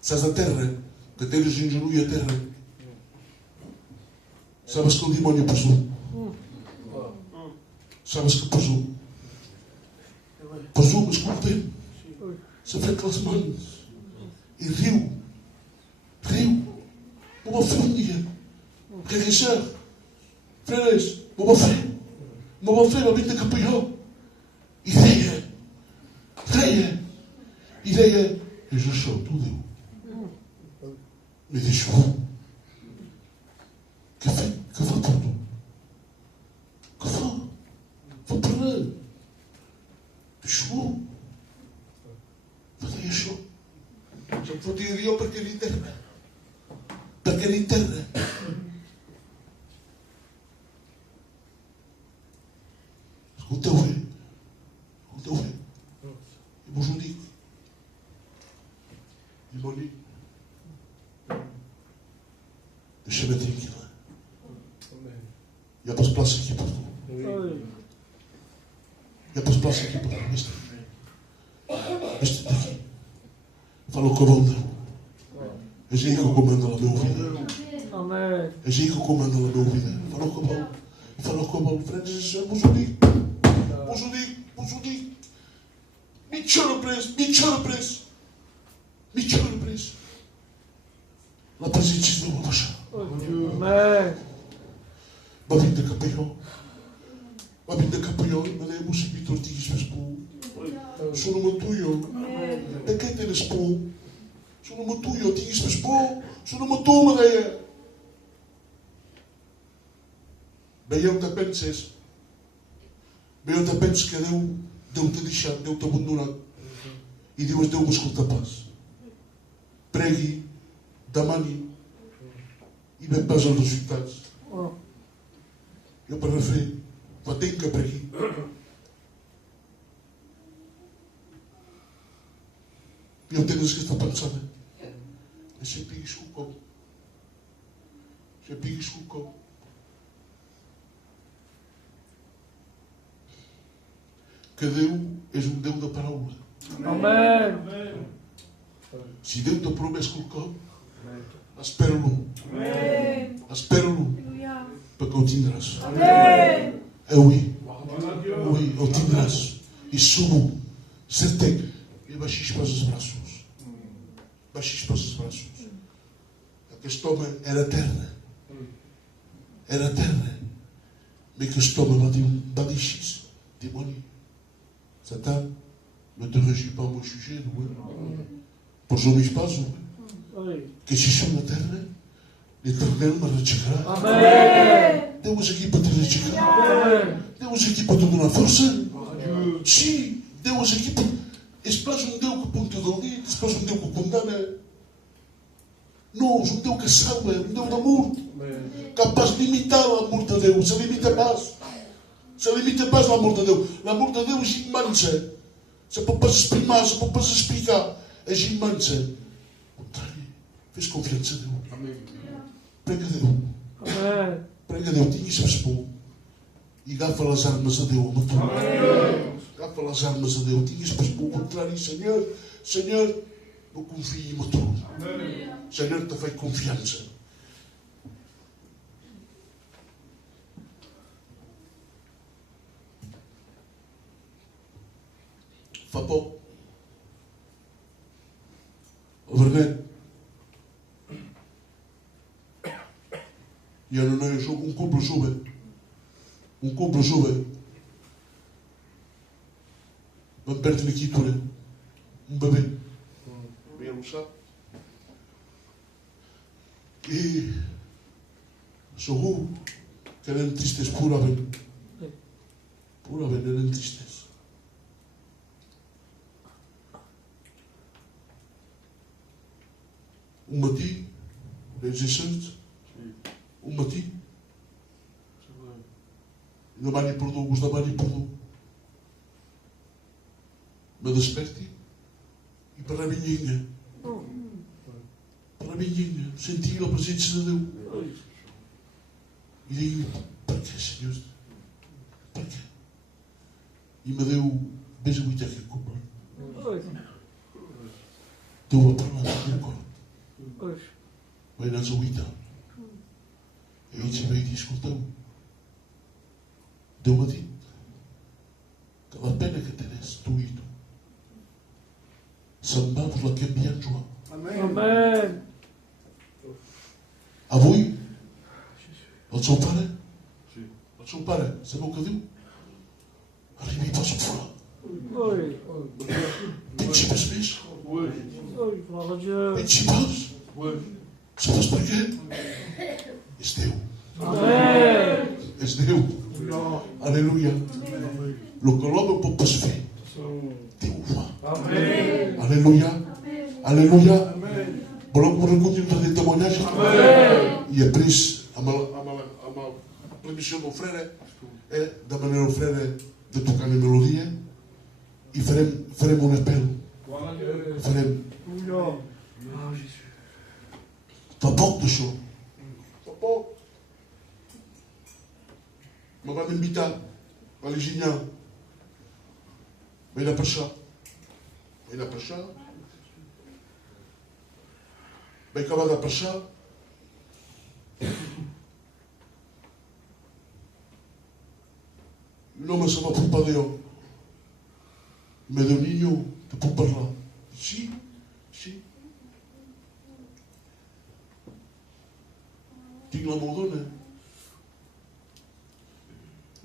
estàs a terra, que tens un genoll a terra, sabes que el dimoni posó. Sabes que posó. Posó, escolta'm, s'ha fet les mans i riu. Ho va fer un dia. Frères, freres, ho va fer. ma va fer la vida cap a jo. I deia, és això, tu, Déu. Me deixo. Què fa per tu? Què fa? Fa per res. Deixo. Va dir això. Se'm fotia jo perquè era interna. Perquè era interna. Escolteu bé. I vos ho dic. Dimoni, deixa-me tranquil·la. Hi ha pas plaça aquí per tu. Hi ha pas plaça aquí per tu. Vés-te'n d'aquí. Fa el que vol Déu. És ell que comanda la meva vida. És ell que comanda la meva vida. Fa el que vol. Fa el que vol. Frens, vos ho dic. Vos ho dic. Mitja hora pres. La presència de Déu va baixar. Va vindre cap a jo. I me deia, vos invito a diguis més por. Sono amb tu jo. De què tens por? Sono amb tu jo, diguis més por. Sono amb tu, me deia. Veieu te penses que Déu t'ha deixat, Déu t'ha abandonat. I dius, Déu m'escolta pas. Pregui, demani, i ben pas els resultats. Jo per refer, fa temps que pregui. I el temps que està pensant, si piguis un cop. Que Déu és un Déu de paraula. Amen. Si Déu t'ha promès quelcom, espera-lo. Perquè ho tindràs. Oui, ho tindràs. I sono certec. I baixis pas els braços. Aquest home era terra. Mais aquest home va dir així. Dimoni, Satan, ne te réjouis pas mon sujet, Pots només pas, que si som la terra, l'Eternel me reaixecarà. Déu és aquí per te reaixecar. Déu és aquí per te donar força. Sí, Déu és aquí per... És pas un Déu que apunta del dit, és pas un Déu que condemna. No, és un Déu que salva, un Déu d'amor. Capaç d'imitar l'amor de Déu, se limita pas l'amor de Déu. L'amor de Déu és immensa. Se pot pas exprimar, se pot pas explicar. És immensa. Al contrari, fes confiança a Déu. Prega Déu, tinguis més por. I agafa les armes de Déu amb tu. Agafa les armes de Déu, tinguis més por. Al contrari, Senyor, no confiï en tu. Senyor, te faig confiança. Fa poc, el Bernet, hi ha una noia, un couple jove, van perdre una criatura, un bebè, ja ho sap, i segur que eren tristes, ploraven, eren tristes. Un matí, un matí, demani perdó, us demani perdó. Me desperti i per la minya, sentir la presència de Déu. I digui, per què, Senyor? Per què? I me diu, vés a buitar aquest cop. Déu va parlar del meu cor. Vaig anar a buitar. I ells em vaig dir, escolteu, Déu m'ha dit que la pena que tens, tu i tu, se'n va per la que envia en Joan. Amen. Avui, el seu pare, sabeu què diu? Arrivi pas cette fois. Petit passe més. Petit passe. Saps per què? És Déu. És Déu. Aleluia. El que l'home pot pas fer, Déu ho fa. Aleluia. Aleluia. Voleu que recollim de témoignatge? I après, amb la permissió del frere, demanaré al frere de tocar la melodia i farem un apel. Farem. Fa poc d'això. Fa poc. Me van invitar a l'Iginyà. Vaig anar per això. Vaig acabar de passar. Un home se m'ha apropar de jo. Me diu, niño, te puc parlar? Sí. Tinc la meva dona.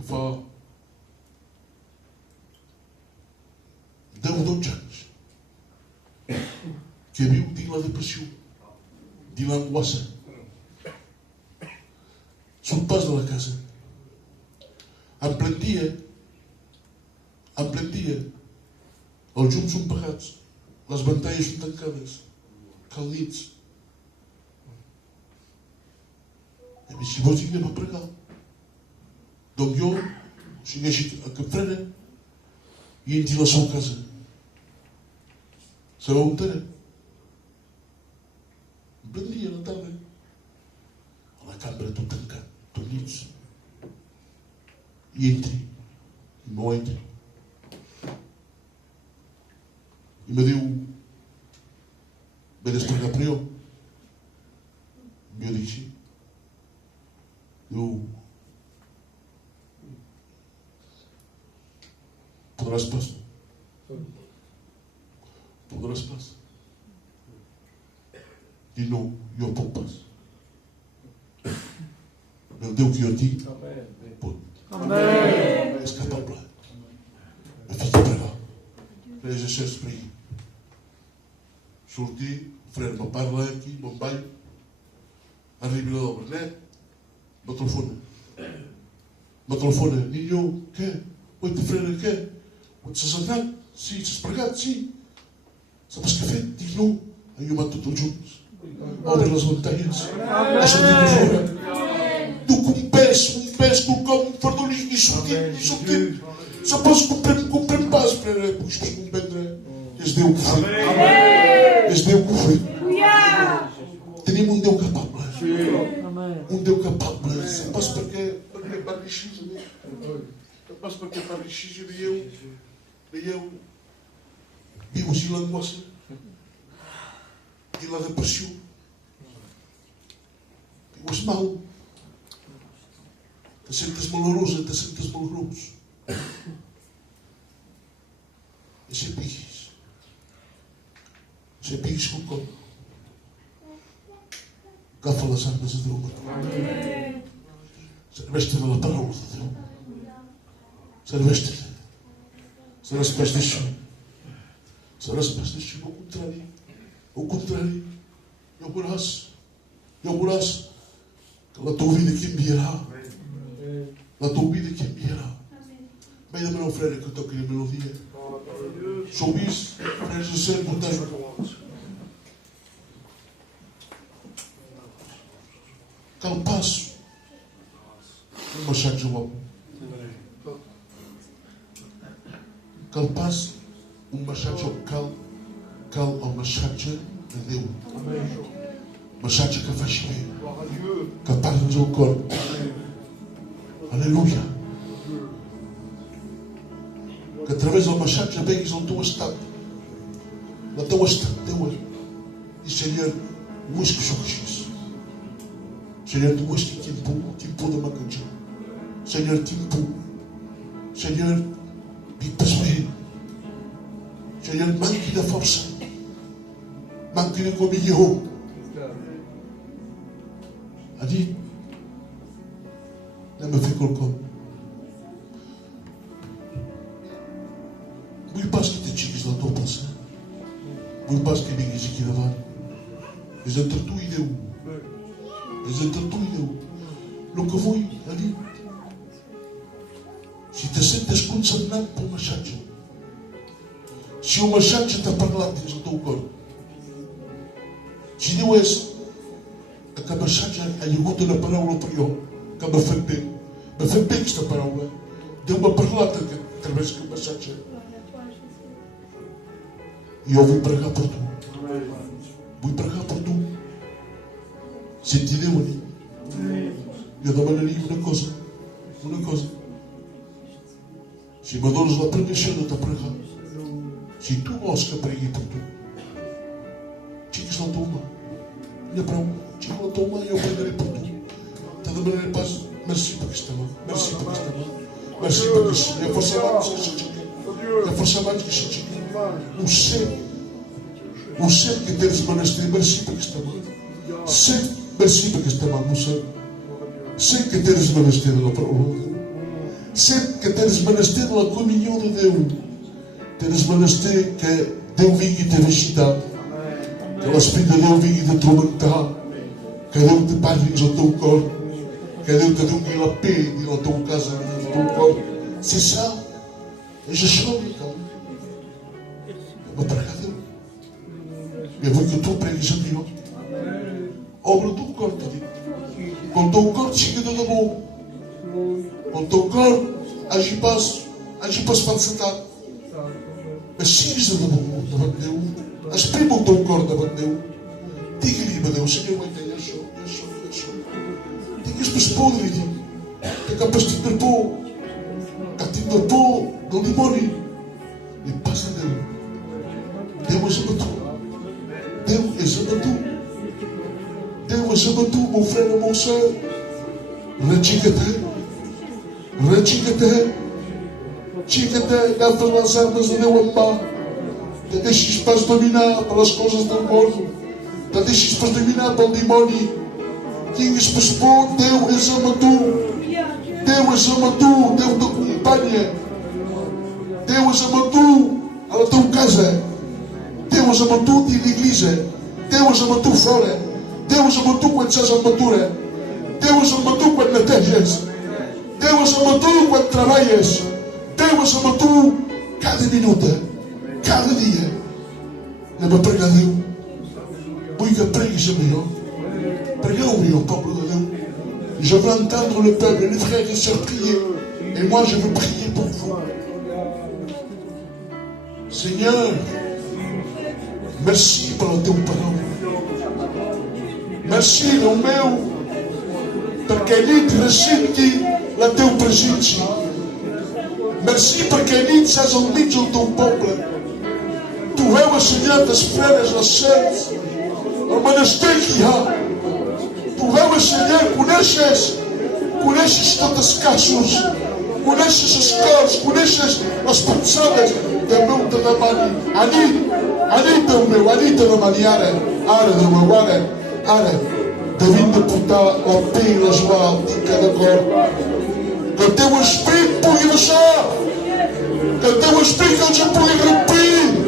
Fa 10-12 anys que viu dins la depressió, dins l'angoixa. Surt pas de la casa. En ple dia, els llums són pagats, les ventalles són tancades, cal nits. I si vols dir, anem a pregar. Donc jo, segueixo a cap frena i entri a la seva casa. Sabeu on era? En ple dia, a la tarda. A la cambra, tot tancat, tot nits. I entri. I m'ho entri. I me diu, ve despregar per jo. I jo dic, sí. Diu, podràs pas. Diu, no, jo puc pas. El Déu que jo tinc pot. És capable. Me faig de pregar. Res és esprit. Sortir, frère me parla aquí, me'n vaig. Arriba del Bernet. Me telefona. Niño, què? Oi, te frere, què? S'has anat? Sí, s'has pregat? Sí. Saps què ha fet? Dic, no. He llomat tots els junts. Obre les ventalles. Ha sortit a fora. Duc un pes, quelcom, perdoni, i sortit. Se pas comprem pas, frere. Puix pas comprendre. És Déu que ho fa. És Déu que ho fa. Tenim un Déu capable. Un Déu capable. Se pas perquè parli així, se pas perquè parli així, veieu, viu així l'angoixa i la depressió. Viu és mal. Te sentes malorosa, te sentes malorós. I sapiguis quelcom. Agafa les armes de Déu. Serveix-te de la paraula de Déu. Serveix-te. Seràs pas d'això. Al contrari. Ja veuràs que la teva vida canviarà. Vaig demanar al frere que toqui la melodia. S'ho vist, frères et sœurs, portage. Cal pas un massatge guapo. Cal pas un massatge, cal el massatge de Déu. Massatge que faci bé, que parles el cor. Aleluia. Que a través del massatge veguis el teu estat. La teua estat, teua. I Senyor, no és que sóc així. Senyor, tu és quin por de m'acanjar. Senyor, quin por. Senyor, vic pas bé. Senyor, manqui de força. Manqui de millor. Ha dit, anem a fer quelcom. Oui, parce que tu chiques dans ton passé. Oui, parce que tu es qui là-bas. Les intertouilles, il est où? Les intertouilles, il est où? Le que vous, allez. Si tu sais, tu escutes semnat pour ma chacha. Si on ma chacha, tu as parlé dans ton corps. Si tu es, que ma chacha a écouté la parole pour eux, que me fait bien. Me fait bien cette parole. Deus me parler através de ma chacha. E eu vou pregar por tu. Vou pregar por tu. Se te deu ali. Eu demanaria uma coisa. Uma coisa. Se me dores a permissão de te pregar. Se tu gostas que pregue por tu. Chicos não toma. Olha para um. Chicos não toma e eu pregarei por tu. Te demanarei paz. Merci porque estava. Merci porque estava. Merci porque estava. É força mais que se chica. É força mais que se chica. O ser que tens monastério, merci porque estava. Merci porque estava, moça. Sei que tens monastério na prova. Sei que tens monastério na comunhão de Deus. Tens monastério que Deus vinha te visitar. Que o Espírito de Deus vinha te tormentar. Que Deus te parle no teu corpo. Que Deus te dê uma paix na tua casa, no teu corpo. C'est ça. Et je chante quand ma pregada. Eu vou que tu pregues a Deus. Obra o teu corpo. Com o teu corpo chega de bom. Com o teu corpo, agi passo para sentar. Mas sigues de bom, davant Deus. Exprima o teu corpo davant Deus. Diga-lhe a Deus, Senhor, mãe, eu sou. Diga-lhe para podre, que é capaz de ter pão. Que tem de pão, do limone. E passa a Deus. Deus é abattu. Deus é abattu. Deus é abattu, mon frère et mon soeur. Retire-te. Tira-te das armas de Deus em paz. Te deixes para dominar pelas coisas do mundo. Te deixes para dominar pelo demônio. Tinhas para expor, Deus é abattu. Deus é abattu, Deus te acompanha. Deus é abattu à tua casa. Deus é abattu na igreja. Deus é abattu fora. Deus é abattu quando estás à matura. Deus é abattu quando natejas. Deus é abattu quando trabalhas. Deus é abattu cada minuto, cada dia. É uma prega a Deus. Porque pregues a melhor. Pregons au peuple de Dieu. Je veux entendre le peuple, les frères et sœurs prier. Et moi je veux prier pour vous. Seigneur, merci pour la tua parole. Merci, no meu, perché lì senti la tua presenza. Merci perché lì sei al mezzo del tuo popolo. Tu veu, Senhor, das freiras, das sete, ao monastério que há. Tu veu, Senhor, conheces todos os casos, conheces as cores, conheces as pensadas do meu trabalho. Ali do meu, ali do meu, ara do meu, ara, David de portar a pena joal de cada cor. Que o teu Espírito pode deixar, que o teu Espírito já pode repetir.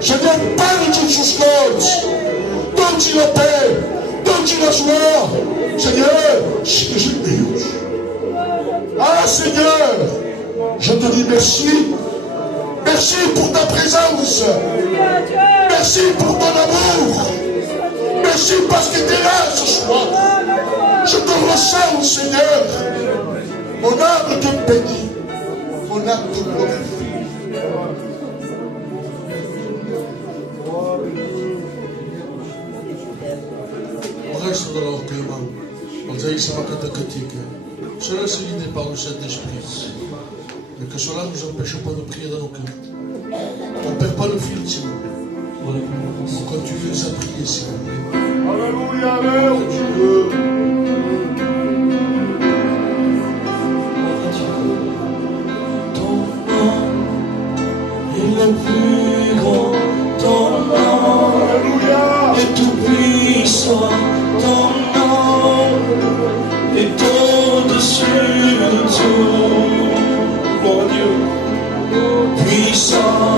Senhor, para todos os cores, todos na pé, todos na joie. Seigneur, c'est Deus. Ah Seigneur, je te dis merci. Merci pour ta présence. Merci pour ton amour. Merci parce que tu es là ce soir. Je te ressens, Seigneur. Mon âme te bénit. Mon âme te glorifie. On reste dans leur paiement. On dirait que ça va catacatiquer. Cela c'est l'idée par le Saint-Esprit. Mais que cela ne nous empêche pas de prier dans nos cœurs. On ne perd pas le fil, s'il vous plaît. On continue à prier, s'il vous plaît. Alléluia, Dieu. Ton nom est le plus grand, ton nom est tout puissant, ton nom est au-dessus de tout, mon Dieu, puissant.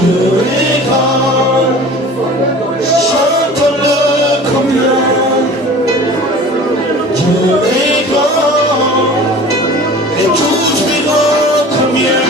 Dieu est grand, chante-le combien. Dieu est grand, et tous verront combien.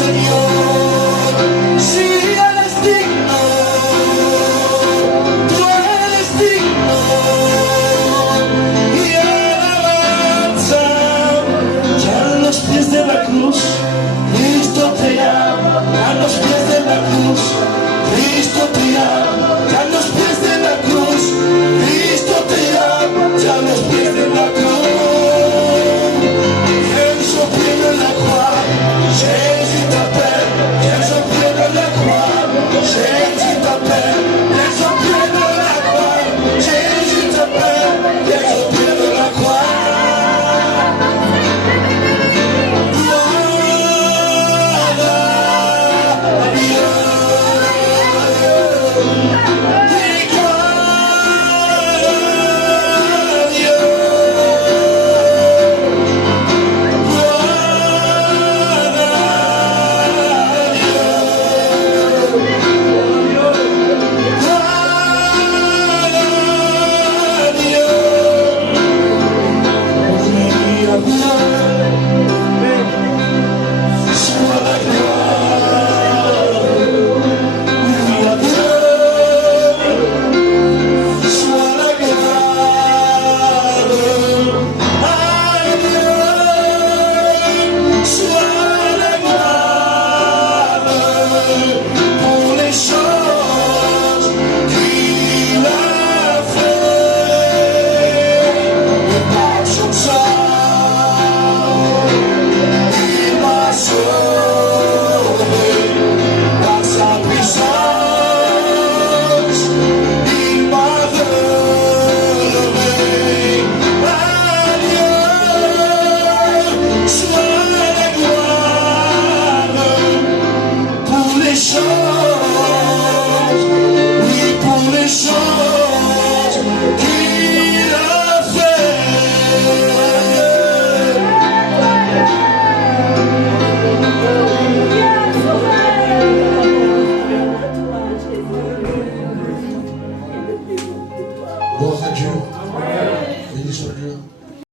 Señor, si eres digno. chants.